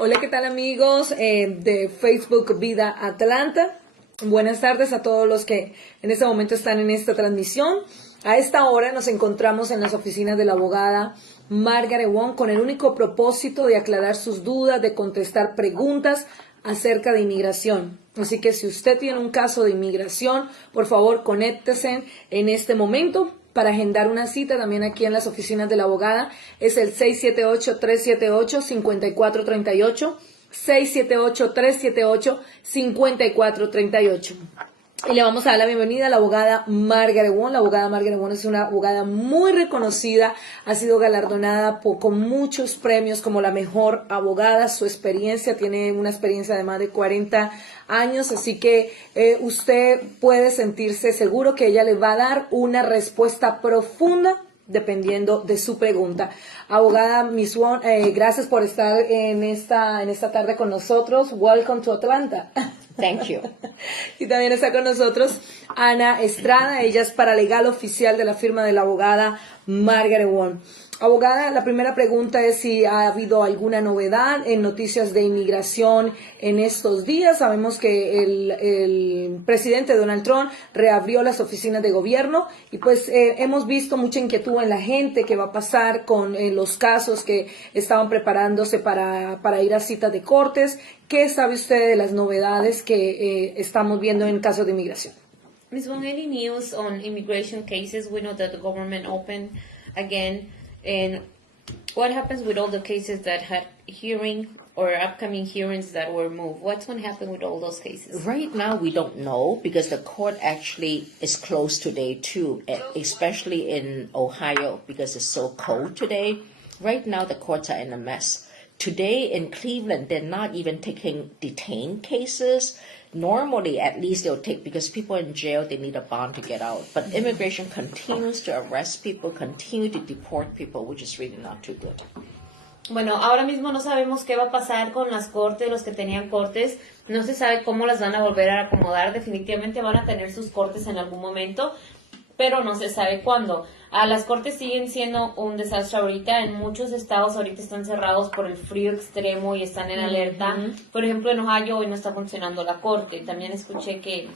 Hola, ¿qué tal amigos de Facebook Vida Atlanta? Buenas tardes a todos los que en este momento están en esta transmisión. A esta hora nos encontramos en las oficinas de la abogada Margaret Wong con el único propósito de aclarar sus dudas, de contestar preguntas acerca de inmigración. Así que si usted tiene un caso de inmigración, por favor, conéctese en este momento para agendar una cita también aquí en las oficinas de la abogada. Es el 678-378-5438, 678-378-5438. Y le vamos a dar la bienvenida a la abogada Margaret Wong. La abogada Margaret Wong es una abogada muy reconocida, ha sido galardonada con muchos premios como la mejor abogada. Su experiencia, tiene una experiencia de más de 40 años, así que usted puede sentirse seguro que ella le va a dar una respuesta profunda dependiendo de su pregunta. Abogada Miss Wong, gracias por estar en esta tarde con nosotros. Welcome to Atlanta. Thank you. Y también está con nosotros Ana Estrada, ella es paralegal oficial de la firma de la abogada Margaret Wong. Abogada, la primera pregunta es si ha habido alguna novedad en noticias de inmigración en estos días. Sabemos que el presidente Donald Trump reabrió las oficinas de gobierno y pues hemos visto mucha inquietud en la gente que va a pasar con los casos que estaban preparándose para ir a citas de cortes. ¿Qué sabe usted de las novedades que estamos viendo en casos de inmigración? Ms. Wong, any news on immigration cases? We know that the government opened again. And what happens with all the cases that had hearing or upcoming hearings that were moved? What's going to happen with all those cases? Right now, we don't know because the court actually is closed today too, especially in Ohio because it's so cold today. Right now, the courts are in a mess. Today in Cleveland, they're not even taking detained cases. Normally, at least they'll take, because people in jail, they need a bond to get out. But immigration continues to arrest people, continue to deport people, which is really not too good. Bueno, ahora mismo no sabemos qué va a pasar con las cortes, los que tenían cortes. No se sabe cómo las van a volver a acomodar. Definitivamente van a tener sus cortes en algún momento, pero no se sabe cuándo. Las cortes siguen siendo un desastre ahorita. En muchos estados ahorita están cerrados por el frío extremo y están en alerta. Por ejemplo, en Ohio hoy no está funcionando la corte. También escuché que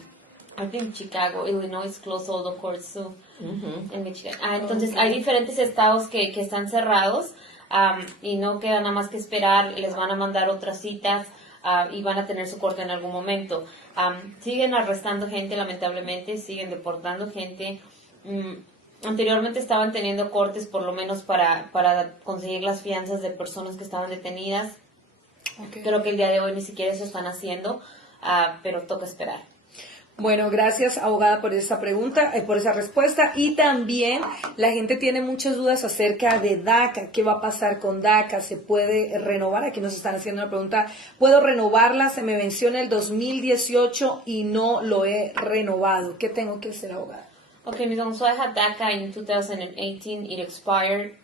I think Chicago, Illinois closed all the courts too. En Michigan. Entonces hay diferentes estados que están cerrados y no queda nada más que esperar. Les van a mandar otras citas y van a tener su corte en algún momento. Siguen arrestando gente, lamentablemente, siguen deportando gente. Anteriormente estaban teniendo cortes por lo menos para conseguir las fianzas de personas que estaban detenidas. Okay. Creo que el día de hoy ni siquiera eso están haciendo, pero toca esperar. Bueno, gracias abogada por esa pregunta, por esa respuesta. Y también la gente tiene muchas dudas acerca de DACA. ¿Qué va a pasar con DACA? ¿Se puede renovar? Aquí nos están haciendo una pregunta. ¿Puedo renovarla? Se me venció en el 2018 y no lo he renovado. ¿Qué tengo que hacer, abogada? Okay, Ms. Wong, so I had DACA in 2018. It expired.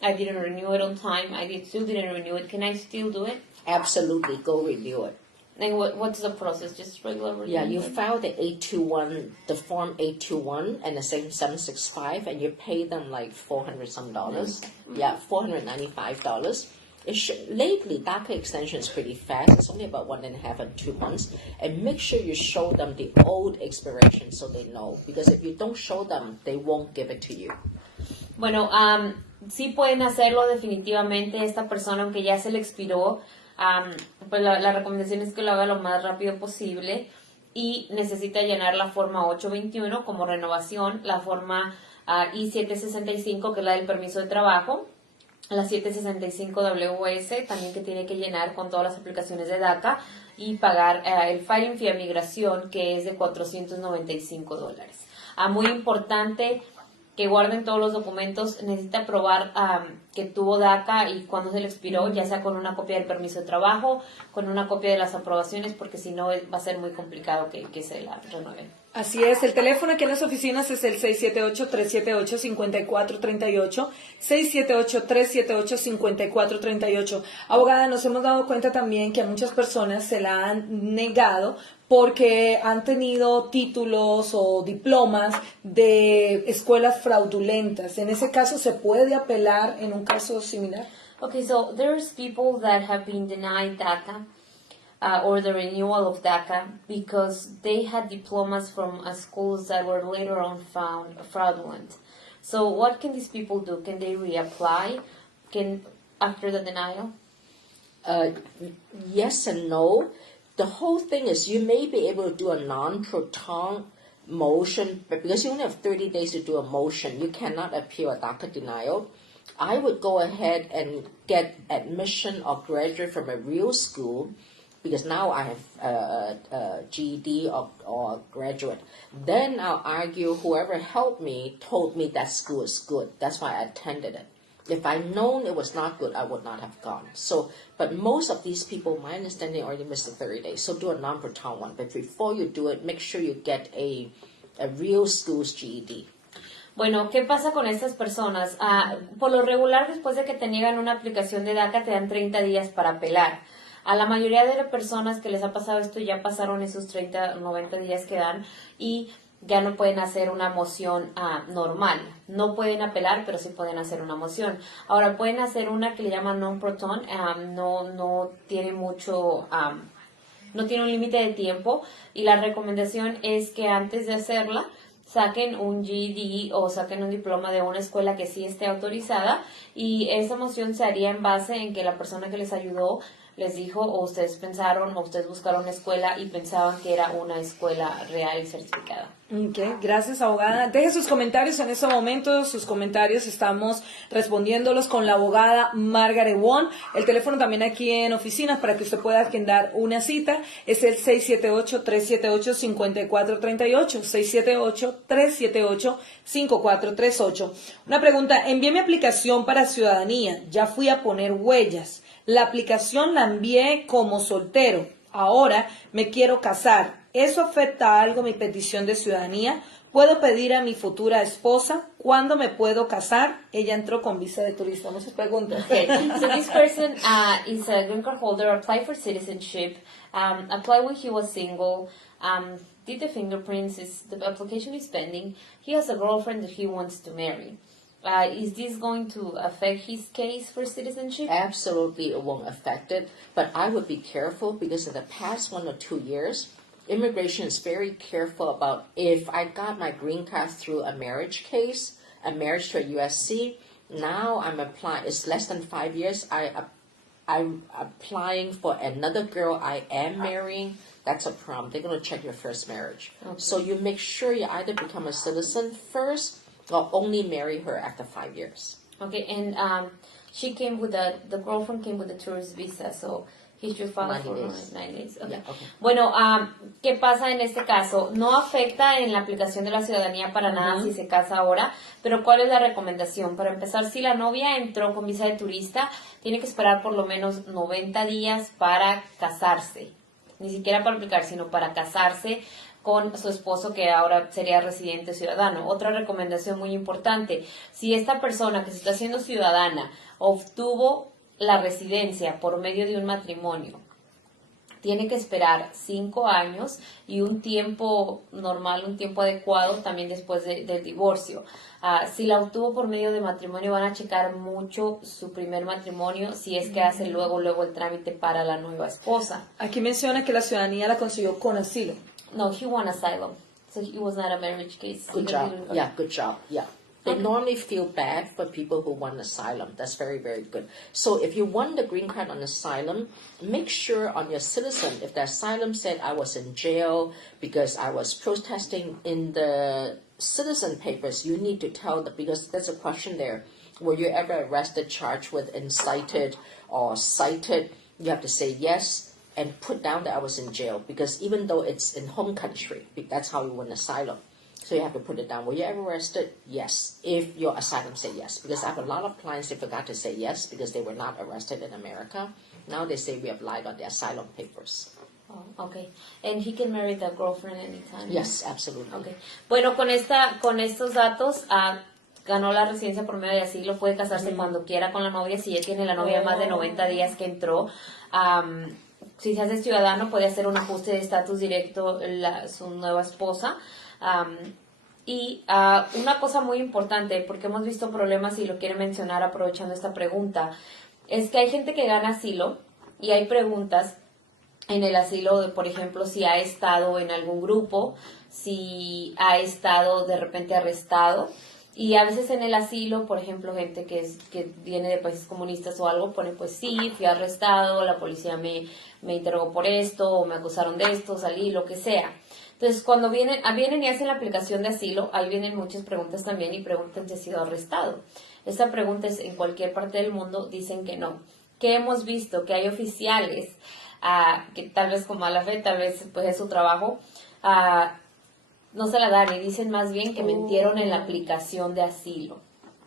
I didn't renew it on time. Still didn't renew it. Can I still do it? Absolutely, go renew it. And what's the process? Just regular renewal? Yeah, you file the 821, the form 821 and the 765, and you pay them like $400 some dollars. Yeah, $495. Lately, DACA extension is pretty fast. It's only about 1.5 and 2 months. And make sure you show them the old expiration so they know. Because if you don't show them, they won't give it to you. Bueno, sí pueden hacerlo definitivamente. Esta persona, aunque ya se le expiró, pues la recomendación es que lo haga lo más rápido posible. Y necesita llenar la forma 821 como renovación, la forma I-765, que es la del permiso de trabajo, la 765WS también que tiene que llenar con todas las aplicaciones de DACA y pagar el filing fee a migración, que es de $495. Muy importante que guarden todos los documentos. Necesita probar que tuvo DACA y cuando se le expiró, ya sea con una copia del permiso de trabajo, con una copia de las aprobaciones, porque si no va a ser muy complicado que se la renueven. Así es, el teléfono aquí en las oficinas es el 678-378-5438, 678-378-5438. Abogada, nos hemos dado cuenta también que a muchas personas se la han negado porque han tenido títulos o diplomas de escuelas fraudulentas. ¿En ese caso se puede apelar en un caso similar? Okay, so there's people that have been denied DACA or the renewal of DACA because they had diplomas from schools that were later on found fraudulent. So what can these people do? Can they reapply after the denial? Yes and no. The whole thing is you may be able to do a non-proton motion, but because you only have 30 days to do a motion, you cannot appeal a DACA denial. I would go ahead and get admission or graduate from a real school, because now I have a GED or graduate. Then I'll argue whoever helped me told me that school is good. That's why I attended it. If I'd known it was not good, I would not have gone. So, but most of these people, my understanding, already missed the 30 days. So do a non-proton one. But before you do it, make sure you get a real school's GED. Bueno, ¿qué pasa con estas personas? Por lo regular, después de que te niegan una aplicación de DACA, te dan 30 días para apelar. A la mayoría de las personas que les ha pasado esto ya pasaron esos 30, 90 días que dan y ya no pueden hacer una moción normal. No pueden apelar, pero sí pueden hacer una moción. Ahora, pueden hacer una que le llaman non-proton, no tiene mucho, no tiene un límite de tiempo, y la recomendación es que antes de hacerla, saquen un GED o saquen un diploma de una escuela que sí esté autorizada, y esa moción se haría en base en que la persona que les ayudó les dijo, o ustedes pensaron, o ustedes buscaron una escuela y pensaban que era una escuela real y certificada. Ok, gracias, abogada. Deje sus comentarios en este momento. Sus comentarios estamos respondiéndolos con la abogada Margaret Wong. El teléfono también aquí en oficinas para que usted pueda agendar una cita es el 678-378-5438. 678-378-5438. Una pregunta: envié mi aplicación para ciudadanía. Ya fui a poner huellas. La aplicación la envié como soltero. Ahora me quiero casar. ¿Eso afecta algo mi petición de ciudadanía? ¿Puedo pedir a mi futura esposa? ¿Cuándo me puedo casar? Ella entró con visa de turista. Muchas preguntas. Okay, so this person is a green card holder, applied for citizenship, applied when he was single, did the fingerprints, the application is pending. He has a girlfriend that he wants to marry. Is this going to affect his case for citizenship? Absolutely, it won't affect it. But I would be careful because in the past 1 or 2 years, immigration is very careful about if I got my green card through a marriage case, a marriage to a USC. Now I'm applying. It's less than 5 years. I'm applying for another girl I am marrying. That's a problem. They're going to check your first marriage. Okay. So you make sure you either become a citizen first or only marry her after 5 years. Okay, and she came with the girlfriend came with a tourist visa, so he should file for 9 days. Okay. Yeah, okay. Bueno, ¿qué pasa en este caso? No afecta en la aplicación de la ciudadanía para nada si se casa ahora, pero ¿cuál es la recomendación? Para empezar, si la novia entró con visa de turista, tiene que esperar por lo menos 90 días para casarse. Ni siquiera para aplicar, sino para casarse con su esposo, que ahora sería residente ciudadano. Otra recomendación muy importante: si esta persona que se está haciendo ciudadana obtuvo la residencia por medio de un matrimonio, tiene que esperar 5 años y un tiempo normal, un tiempo adecuado también después del divorcio. Si la obtuvo por medio de matrimonio, van a checar mucho su primer matrimonio si es que hace luego el trámite para la nueva esposa. Aquí menciona que la ciudadanía la consiguió con asilo. No, he won asylum, so it was not a marriage case. Good job. Yeah, good job. Yeah. They normally feel bad for people who want asylum. That's very, very good. So if you want the green card on asylum, make sure on your citizen, if the asylum said I was in jail because I was protesting, in the citizen papers, you need to tell them, because there's a question there. Were you ever arrested, charged with incited or cited? You have to say yes and put down that I was in jail, because even though it's in home country, that's how you win asylum. So you have to put it down. Were you ever arrested? Yes. If your asylum say yes. Because I have a lot of clients, they forgot to say yes because they were not arrested in America. Now they say we have lied on the asylum papers. Oh, okay. And he can marry the girlfriend anytime? Yes, absolutely. Okay. Bueno, con estos datos, ganó la residencia por medio de asilo, puede casarse cuando quiera con la novia, si ya tiene la novia más de 90 días que entró. Si se hace ciudadano, puede hacer un ajuste de estatus directo su nueva esposa. Y una cosa muy importante, porque hemos visto problemas y lo quiero mencionar aprovechando esta pregunta: es que hay gente que gana asilo y hay preguntas en el asilo de, por ejemplo, si ha estado en algún grupo, si ha estado de repente arrestado. Y a veces en el asilo, por ejemplo, gente que viene de países comunistas o algo, pone pues sí, fui arrestado, la policía me interrogó por esto, o me acusaron de esto, salí, lo que sea. Entonces, cuando vienen y hacen la aplicación de asilo, ahí vienen muchas preguntas también y preguntan si ha sido arrestado. Esta pregunta es en cualquier parte del mundo, dicen que no. ¿Qué hemos visto? Que hay oficiales que tal vez con mala fe, tal vez pues es su trabajo, no se la dan y dicen más bien que mintieron en la aplicación de asilo.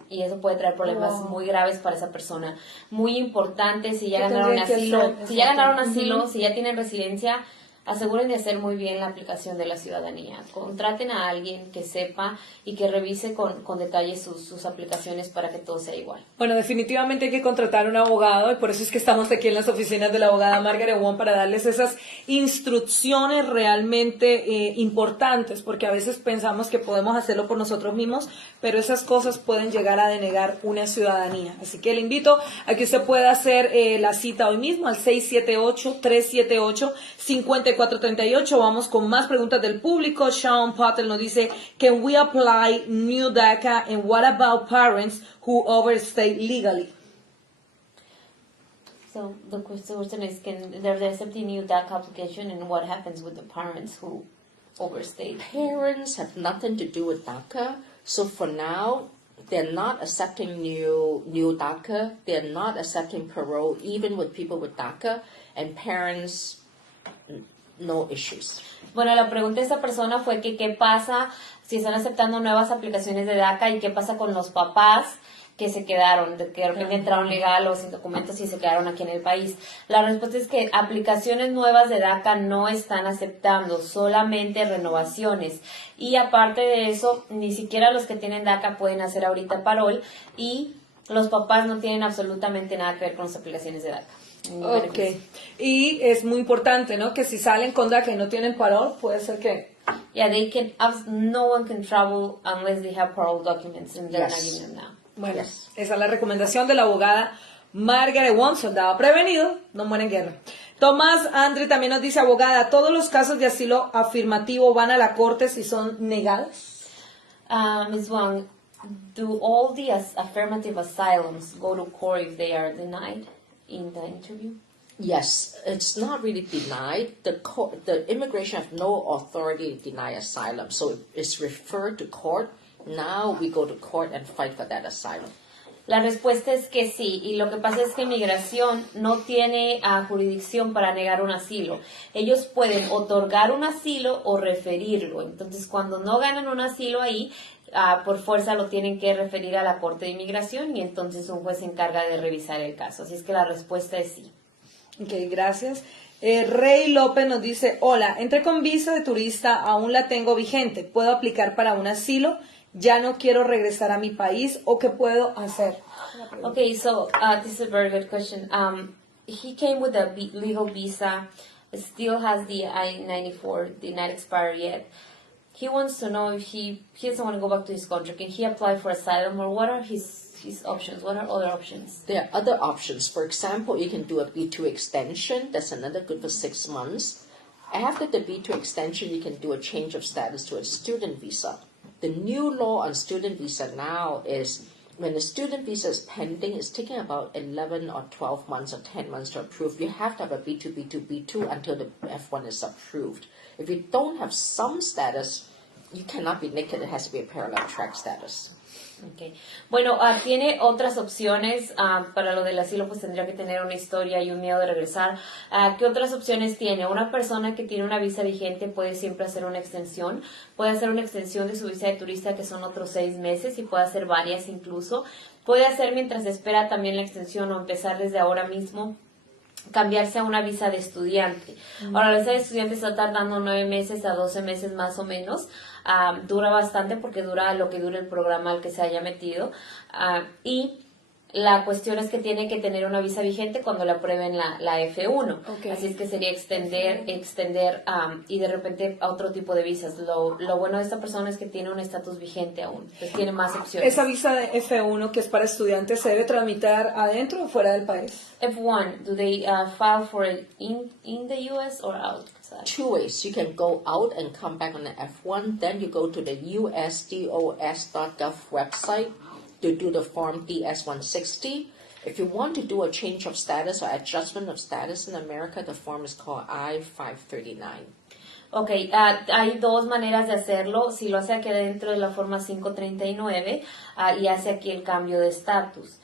Y eso puede traer problemas muy graves para esa persona. Muy importante, si ya ganaron asilo, si ya tienen residencia, aseguren de hacer muy bien la aplicación de la ciudadanía. Contraten a alguien que sepa y que revise con detalle sus aplicaciones para que todo sea igual. Bueno, definitivamente hay que contratar un abogado y por eso es que estamos aquí en las oficinas de la abogada Margaret Wong para darles esas instrucciones realmente importantes, porque a veces pensamos que podemos hacerlo por nosotros mismos, pero esas cosas pueden llegar a denegar una ciudadanía. Así que le invito a que usted pueda hacer la cita hoy mismo al 678-378-5438. Vamos con más preguntas del público. Sean Patel nos dice, can we apply new DACA and what about parents who overstay legally? So the question is, can they're accepting new DACA application and what happens with the parents who overstay? Parents have nothing to do with DACA, so for now, they're not accepting new DACA. They're not accepting parole, even with people with DACA, and parents, no issues. Bueno, la pregunta de esta persona fue que qué pasa si están aceptando nuevas aplicaciones de DACA y qué pasa con los papás que se quedaron, que de repente entraron legal o sin documentos y se quedaron aquí en el país. La respuesta es que aplicaciones nuevas de DACA no están aceptando, solamente renovaciones. Y aparte de eso, ni siquiera los que tienen DACA pueden hacer ahorita parol y los papás no tienen absolutamente nada que ver con las aplicaciones de DACA. Ok, y es muy importante, ¿no? Que si salen con DACA y no tienen parol, puede ser que... Yeah, no one can travel unless they have parole documents and they're not giving them now. Bueno, esa es la recomendación de la abogada Margaret Wong, soldado prevenido, no muere en guerra. Tomás Andre también nos dice, abogada, ¿todos los casos de asilo afirmativo van a la corte si son negados? Ms. Wong, do all the affirmative asylums go to court if they are denied in the interview? Yes, it's not really denied. The immigration have no authority to deny asylum, so it's referred to court. Now we go to court and fight for that asylum. La respuesta es que sí, y lo que pasa es que Inmigración no tiene jurisdicción para negar un asilo. Ellos pueden otorgar un asilo o referirlo. Entonces, cuando no ganan un asilo ahí, por fuerza lo tienen que referir a la Corte de Inmigración y entonces un juez se encarga de revisar el caso. Así es que la respuesta es sí. Ok, gracias. Rey López nos dice, hola, entré con visa de turista, aún la tengo vigente. ¿Puedo aplicar para un asilo? Ya no quiero regresar a mi país, ¿o qué puedo hacer? Okay, so this is a very good question. He came with a legal visa, still has the I-94, did not expire yet. He wants to know if he doesn't want to go back to his country. Can he apply for asylum, or what are his options? What are other options? There are other options. For example, you can do a B2 extension. That's another good for 6 months. After the B2 extension, you can do a change of status to a student visa. The new law on student visa now is when the student visa is pending, it's taking about 11 or 12 months or 10 months to approve. You have to have a B2, B2, B2 until the F1 is approved. If you don't have some status, you cannot be naked. It has to be a parallel track status. Okay. Bueno, tiene otras opciones. Para lo del asilo, pues tendría que tener una historia y un miedo de regresar. ¿Qué otras opciones tiene? Una persona que tiene una visa vigente puede siempre hacer una extensión. Puede hacer una extensión de su visa de turista, que son otros 6 meses, y puede hacer varias incluso. Puede hacer mientras espera también la extensión o empezar desde ahora mismo, cambiarse a una visa de estudiante. Ahora, la visa de estudiante está tardando 9 meses a 12 meses más o menos. Dura bastante porque dura lo que dura el programa al que se haya metido. Y La cuestión es que tiene que tener una visa vigente cuando le aprueben la F1. Okay. Así es que sería extender y de repente a otro tipo de visas. Lo bueno de esta persona es que tiene un estatus vigente aún, pues tiene más opciones. Esa visa de F1 que es para estudiantes, ¿se debe tramitar adentro o fuera del país? F1, do they file for it in the US or outside? Two ways. You can go out and come back on the F1. Then you go to the usdos.gov website to do the form DS-160. If you want to do a change of status or adjustment of status in America, the form is called I-539. Ok, hay dos maneras de hacerlo. Si lo hace aquí dentro de la forma 539 y hace aquí el cambio de estatus.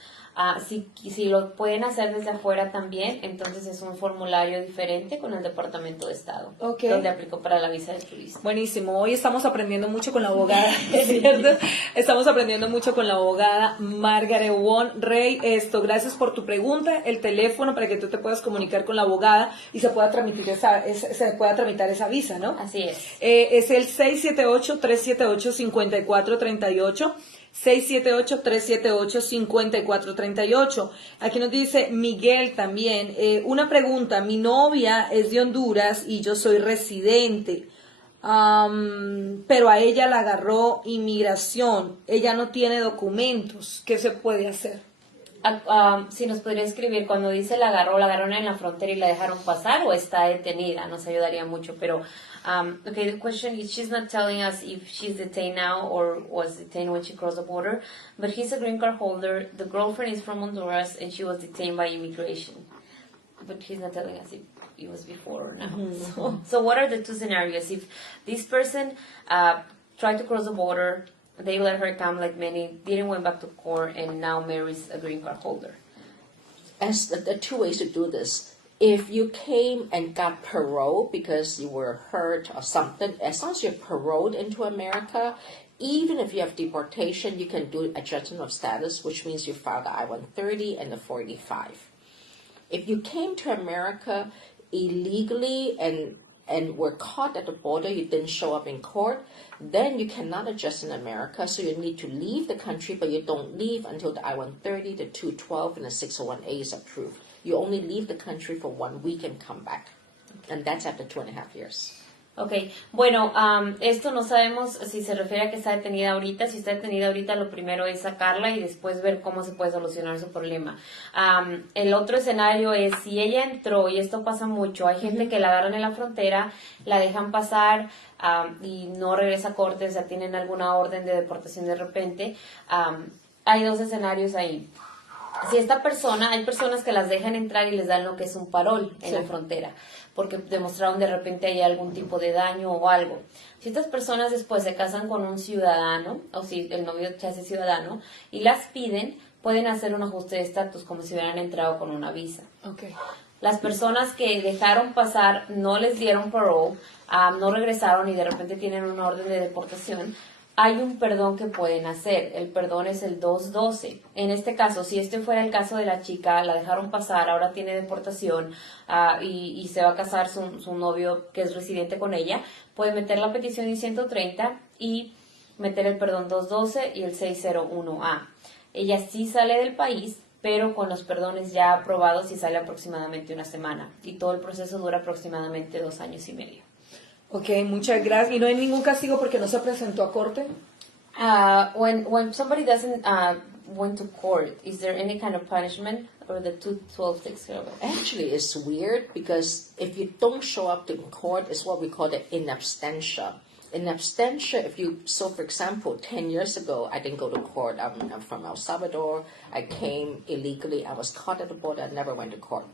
Si lo pueden hacer desde afuera también, entonces es un formulario diferente con el Departamento de Estado, donde aplicó para la visa de turista. Buenísimo, hoy estamos aprendiendo mucho con la abogada, ¿cierto? Estamos aprendiendo mucho con la abogada Margaret Wong. Rey, gracias por tu pregunta, el teléfono para que tú te puedas comunicar con la abogada y se pueda tramitar esa visa, ¿no? Así es. Es el 678-378-5438. 678-378-5438. Aquí nos dice Miguel también, una pregunta, mi novia es de Honduras y yo soy residente, pero a ella la agarró inmigración, ella no tiene documentos, ¿qué se puede hacer? Si nos podría escribir cuando dice la agarraron en la frontera y la dejaron pasar o está detenida, nos ayudaría mucho, pero okay, the question is, she's not telling us if she's detained now or was detained when she crossed the border, but he's a green card holder, the girlfriend is from Honduras and she was detained by immigration, but he's not telling us if it was before or now. So what are the two scenarios? If this person tried to cross the border, they let her come like many, didn't went back to court, and now marries a green card holder. As the two ways to do this. If you came and got parole because you were hurt or something, as long as you're paroled into America, even if you have deportation, you can do adjustment of status, which means you filed the I-130 and the 485. If you came to America illegally and were caught at the border, you didn't show up in court, then you cannot adjust in America, so you need to leave the country, but you don't leave until the I-130, the 212, and the 601A is approved. You only leave the country for 1 week and come back, and that's after 2.5 years. Ok, bueno, esto no sabemos si se refiere a que está detenida ahorita. Si está detenida ahorita, lo primero es sacarla y después ver cómo se puede solucionar su problema. El otro escenario es si ella entró, y esto pasa mucho, hay gente que la agarran en la frontera, la dejan pasar y no regresa a corte, o sea, tienen alguna orden de deportación de repente. Hay dos escenarios ahí. Si esta persona, hay personas que las dejan entrar y les dan lo que es un parol en la frontera, porque demostraron de repente hay algún tipo de daño o algo. Si estas personas después se casan con un ciudadano, o si el novio se hace ciudadano, y las piden, pueden hacer un ajuste de estatus como si hubieran entrado con una visa. Okay. Las personas que dejaron pasar, no les dieron parole, no regresaron y de repente tienen una orden de deportación, hay un perdón que pueden hacer. El perdón es el 212. En este caso, si este fuera el caso de la chica, la dejaron pasar, ahora tiene deportación y se va a casar su novio que es residente con ella, puede meter la petición I-130 y meter el perdón 212 y el 601A. Ella sí sale del país, pero con los perdones ya aprobados y sale aproximadamente una semana. Y todo el proceso dura aproximadamente 2 años y medio. Ok, muchas gracias. ¿Y no hay ningún castigo porque no se presentó a corte? When somebody doesn't went to court, is there any kind of punishment or the 212 takes care of it? Actually, it's weird because if you don't show up to court, it's what we call the in absentia. In absentia, for example, 10 years ago, I didn't go to court. I'm from El Salvador. I came illegally. I was caught at the border. I never went to court.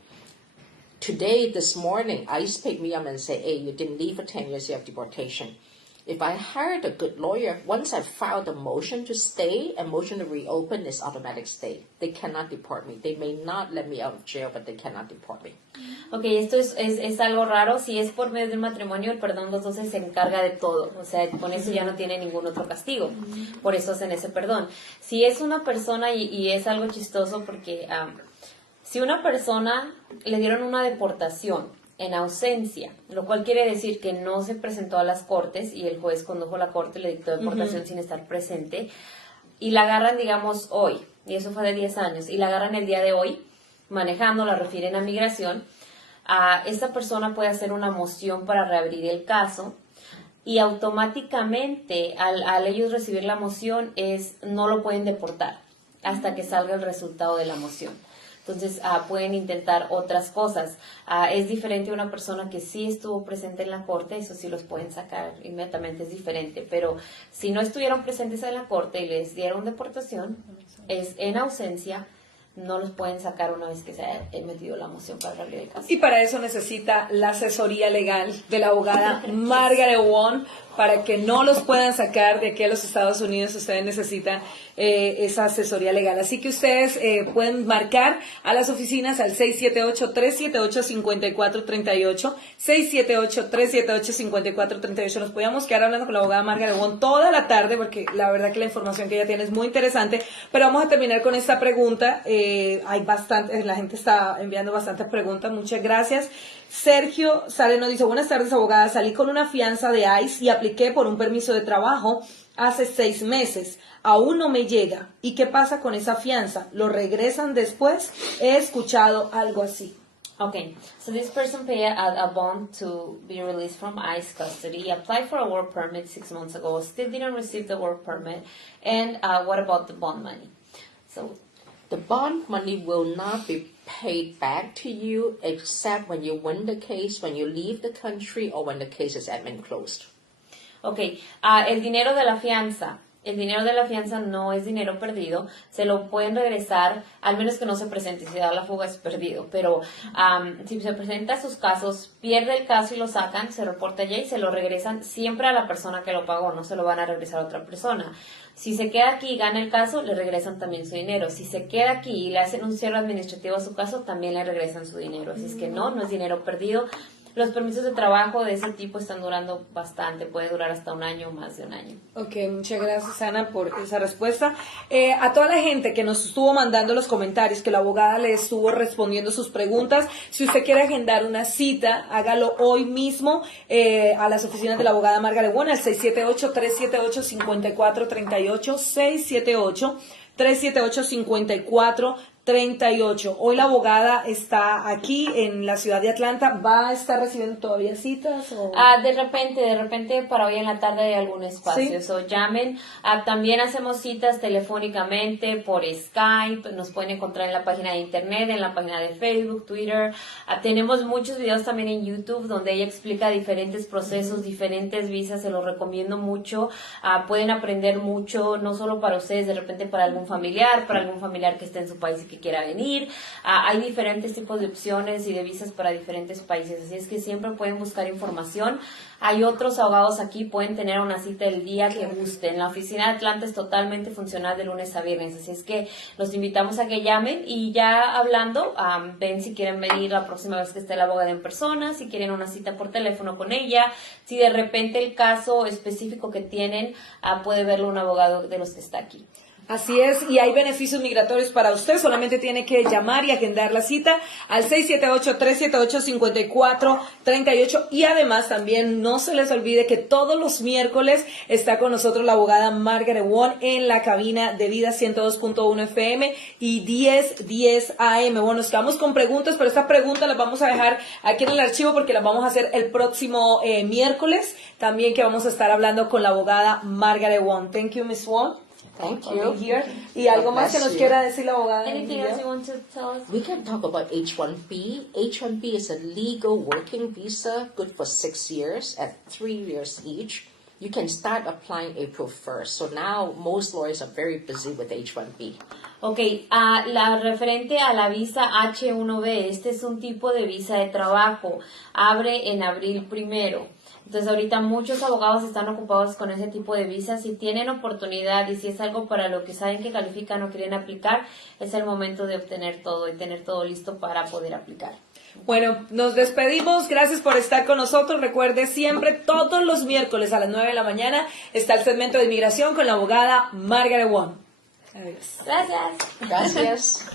Today, this morning, ICE picked me up and say, hey, you didn't leave for 10 years, you have deportation. If I hired a good lawyer, once I filed a motion to stay, a motion to reopen is automatic stay. They cannot deport me. They may not let me out of jail, but they cannot deport me. Ok, esto es algo raro. Si es por medio de un matrimonio, el perdón 212 se encarga de todo. O sea, con eso ya no tiene ningún otro castigo. Por eso hacen ese perdón. Si es una persona, y es algo chistoso porque si una persona le dieron una deportación en ausencia, lo cual quiere decir que no se presentó a las cortes y el juez condujo la corte le dictó deportación sin estar presente, y la agarran, digamos, hoy, y eso fue de 10 años, y la agarran el día de hoy, manejando, la refieren a Migración, esta persona puede hacer una moción para reabrir el caso, y automáticamente al ellos recibir la moción no lo pueden deportar hasta que salga el resultado de la moción. Entonces pueden intentar otras cosas. Es diferente a una persona que sí estuvo presente en la corte, eso sí los pueden sacar inmediatamente, es diferente. Pero si no estuvieron presentes en la corte y les dieron deportación, es en ausencia, no los pueden sacar una vez que se haya emitido la moción para reabrir el caso. Y para eso necesita la asesoría legal de la abogada Margaret Wong, para que no los puedan sacar de aquí a los Estados Unidos. Ustedes necesitan esa asesoría legal. Así que ustedes pueden marcar a las oficinas al 678-378-5438, 678-378-5438. Nos podíamos quedar hablando con la abogada Margaret Wong toda la tarde, porque la verdad que la información que ella tiene es muy interesante, pero vamos a terminar con esta pregunta. Hay bastantes, la gente está enviando bastantes preguntas, muchas gracias. Sergio Sale nos dice: buenas tardes, abogada, salí con una fianza de ICE y apliqué por un permiso de trabajo hace 6 meses, aún no me llega. ¿Y qué pasa con esa fianza? ¿Lo regresan después? He escuchado algo así. Okay, so this person paid a bond to be released from ICE custody, applied for a work permit 6 months ago, still didn't receive the work permit, and what about the bond money? So The bond money will not be paid back to you except when you win the case, when you leave the country, or when the case is admin closed. Okay, el dinero de la fianza. El dinero de la fianza no es dinero perdido, se lo pueden regresar, al menos que no se presente. Si da la fuga es perdido, pero si se presenta sus casos, pierde el caso y lo sacan, se reporta allá y se lo regresan siempre a la persona que lo pagó, no se lo van a regresar a otra persona. Si se queda aquí y gana el caso, le regresan también su dinero. Si se queda aquí y le hacen un cierre administrativo a su caso, también le regresan su dinero. Así es que no es dinero perdido. Los permisos de trabajo de ese tipo están durando bastante, puede durar hasta 1 año o más de 1 año. Ok, muchas gracias, Ana, por esa respuesta. A toda la gente que nos estuvo mandando los comentarios, que la abogada le estuvo respondiendo sus preguntas, si usted quiere agendar una cita, hágalo hoy mismo a las oficinas de la abogada Margaret Wong, al 678-378-5438, 678-378-5438. Hoy la abogada está aquí en la ciudad de Atlanta. ¿Va a estar recibiendo todavía citas? ¿O? De repente para hoy en la tarde hay algún espacio. ¿Sí? So, llamen. También hacemos citas telefónicamente, por Skype. Nos pueden encontrar en la página de internet, en la página de Facebook, Twitter. Tenemos muchos videos también en YouTube donde ella explica diferentes procesos, diferentes visas. Se los recomiendo mucho. Pueden aprender mucho, no solo para ustedes, de repente para algún familiar que esté en su país y que quiera venir. Hay diferentes tipos de opciones y de visas para diferentes países, así es que siempre pueden buscar información. Hay otros abogados aquí, pueden tener una cita el día que gusten. La oficina de Atlanta es totalmente funcional de lunes a viernes, así es que los invitamos a que llamen. Y ya hablando, ven si quieren venir la próxima vez que esté la abogada en persona, si quieren una cita por teléfono con ella, si de repente el caso específico que tienen puede verlo un abogado de los que está aquí. Así es, y hay beneficios migratorios para usted, solamente tiene que llamar y agendar la cita al 678-378-5438, y además también no se les olvide que todos los miércoles está con nosotros la abogada Margaret Wong en la cabina de Vida 102.1 FM y 1010 AM. Bueno, nos quedamos con preguntas, pero estas preguntas las vamos a dejar aquí en el archivo porque las vamos a hacer el próximo miércoles, también que vamos a estar hablando con la abogada Margaret Wong. Thank you, Miss Wong. Thank you. Y algo más que nos quiera decir la abogada. Anything else you want to tell us? We can talk about H-1B. H-1B is a legal working visa, good for 6 years at 3 years each. You can start applying April 1st. So now most lawyers are very busy with H-1B. Ok, la referente a la visa H-1B, este es un tipo de visa de trabajo, abre en abril 1. Entonces ahorita muchos abogados están ocupados con ese tipo de visas. Si tienen oportunidad y si es algo para lo que saben que califican o quieren aplicar, es el momento de obtener todo y tener todo listo para poder aplicar. Bueno, nos despedimos. Gracias por estar con nosotros. Recuerde siempre, todos los miércoles a las 9 de la mañana está el segmento de inmigración con la abogada Margaret Wong. Adiós. Gracias. Gracias.